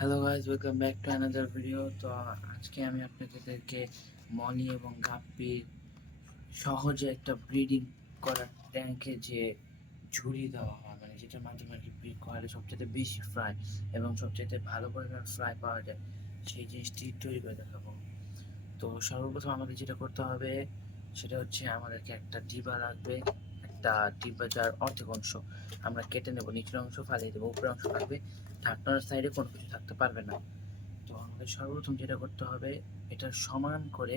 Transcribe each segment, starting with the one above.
Hello guys, welcome back to another video. তো আজকে আমি আপনাদেরকে মনি এবং গাপ্পির সহজে একটা ব্রিডিং করার ট্যাঙ্কে যে ঝুড়ি দেওয়া হয়, মানে যেটার মাধ্যমে আর কি ব্রিড করালে সবচেয়ে বেশি ফ্রাই এবং সবচেয়ে ভালো পরিমাণ ফ্রাই পাওয়া যায়, সেই জিনিসটি তৈরি করে দেখাবো। তো সর্বপ্রথম আমাদের যেটা করতে হবে সেটা হচ্ছে আমাদেরকে একটা ডিবা লাগবে। একটা ডিবা যার অর্ধেক অংশ আমরা কেটে নেব, নিচের অংশ ফালিয়ে দেবো, উপরের অংশ থাকবে। ঢাকনার সাইডে কোনো কিছু থাকতে পারবে না। তো আমাদের সর্বপ্রথম যেটা করতে হবে, এটা সমান করে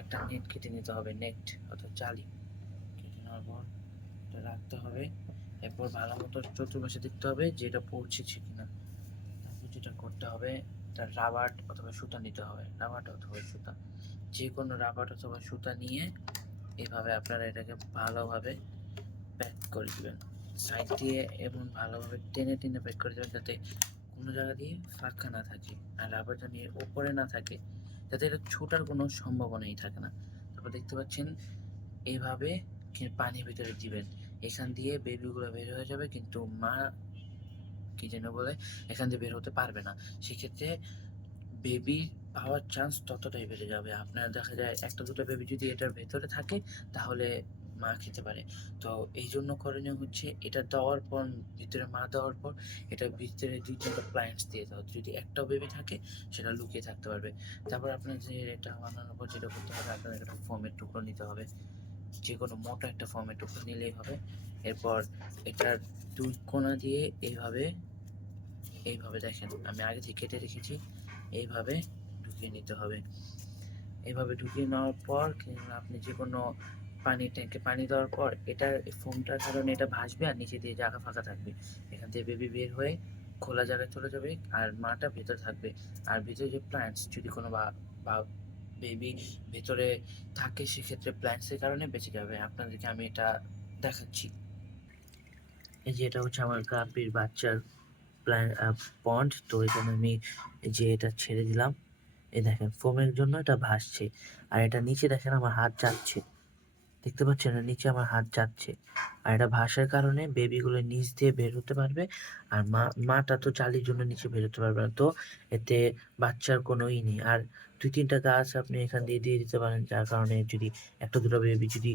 একটা নেট কেটে নিতে হবে, নেট অর্থাৎ জালি কেটে নেওয়ার পর এটা রাখতে হবে। এরপর ভালো মতো চতুর্পাশে দেখতে হবে যে এটা পৌঁছেছে কিনা। তারপর যেটা করতে হবে, তার রাবার অথবা সুতা নিতে হবে, রাবার অথবা সুতা, যে কোনো রাবার অথবা সুতা নিয়ে এভাবে আপনারা এটাকে ভালোভাবে প্যাক করে দেবেন সাইড দিয়ে, এবং ভালোভাবে টেনে টেনে প্যাক করে দেবেন যাতে কোনো জায়গা দিয়ে ফাঁকা না থাকে আর রাবারটা নিয়ে ওপরে না থাকে, যাতে এটা ছোটার কোনো সম্ভাবনাই থাকে না। তারপর দেখতে পাচ্ছেন এইভাবে পানির ভিতরে দিবেন, এখান দিয়ে বেবিগুলো বের হয়ে যাবে, কিন্তু মা কি যেন বলে এখান দিয়ে বের হতে পারবে না। সেক্ষেত্রে বেবি পাওয়ার চান্স ততটাই বেড়ে যাবে। আপনার দেখা যায় একটা দুটো বেবি যদি এটার ভেতরে থাকে তাহলে মা খেতে পারে। তো এই জন্য করণীয় হচ্ছে এটা দেওয়ার পর, ভিতরে মা দেওয়ার পর এটার ভিতরে ২-৩টা প্লান্টস দিয়ে দাও। যদি একটাও বেবি থাকে সেটা লুকিয়ে থাকতে পারবে। তারপর আপনার যে এটা বানানোর পর যেটা করতে হবে, আপনার একটা ফোমের টুকরো নিতে হবে। যে কোনো মোটা একটা ফোমের টুকরো নিলেই হবে। এরপর এটার ২ কোণা দিয়ে এইভাবে এইভাবে দেখেন, আমি আগে থেকে কেটে রেখেছি, এইভাবে ঢুকিয়ে নিতে হবে। এইভাবে ঢুকিয়ে নেওয়ার পর আপনি যে কোনো পানির ট্যাঙ্কে পানি দেওয়ার পর এটার ফোমটার কারণে এটা ভাসবে আর নিচে দিয়ে জায়গা ফাঁকা থাকবে। এখান থেকে বেবি বের হয়ে খোলা জায়গায় চলে যাবে আর মাটা ভেতরে থাকবে। আর ভিতরে যে প্ল্যান্টস যদি কোনো বা বেবি ভেতরে থাকে সেক্ষেত্রে প্ল্যান্টসের কারণে বেঁচে যাবে। আপনাদেরকে আমি এটা দেখাচ্ছি। এই যে এটা হচ্ছে আমার গাভীর বাচ্চার পন্ড। তো এখানে আমি যে এটা ছেড়ে দিলাম, এই দেখেন ফোমের জন্য এটা ভাসছে। আর এটা নিচে দেখেন আমার হাত যাচ্ছে, দেখতে পাচ্ছেন না, নিচে আমার হাত যাচ্ছে। আর এটা ভাসার কারণে বেবিগুলো নিচ দিয়ে বের হতে পারবে। আর মাটা তো চালির জন্য নিচে বের হতে পারবে না। তো এতে বাচ্চার কোনো নেই। আর ২-৩টা গাছ আপনি এখান দিয়ে দিয়ে দিতে পারেন, যার কারণে যদি একটা দুটো বেবি যদি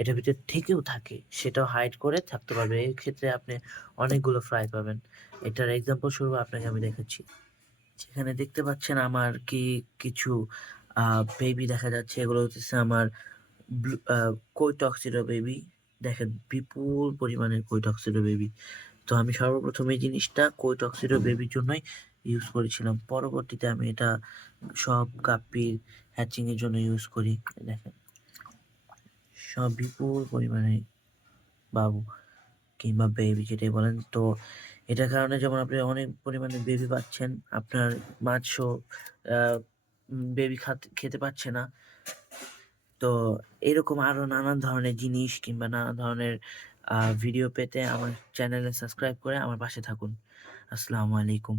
এটার ভিতরে থেকেও থাকে সেটাও হাইড করে থাকতে পারবে। এক্ষেত্রে আপনি অনেকগুলো ফ্রাই পাবেন। এটার এক্সাম্পল স্বরূপ আপনাকে আমি দেখাচ্ছি। যেখানে দেখতে পাচ্ছেন আমার কিছু বেবি দেখা যাচ্ছে, এগুলো হচ্ছে আমার কই টক্সিডো বেবি। দেখেন বিপুল পরিমাণের কই টক্সিডো বেবি। তো আমি সর্বপ্রথম এই জিনিসটা কই টক্সিডো বেবির জন্যই ইউজ করেছিলাম। পরবর্তীতে আমি এটা সব গাপ্পির হ্যাচিং এর জন্য ইউজ করি। দেখেন সব বিপুল পরিমাণে বাবু কিংবা বেবি যেটাই বলেন। তো এটার কারণে যেমন আপনি অনেক পরিমাণে বেবি পাচ্ছেন, আপনার মাছও বেবি খেতে পাচ্ছে না। তো এরকম আরো নানান ধরনের জিনিস কিংবা নানা ধরনের ভিডিও পেতে আমার চ্যানেলে সাবস্ক্রাইব করে আমার পাশে থাকুন। আসসালামু আলাইকুম।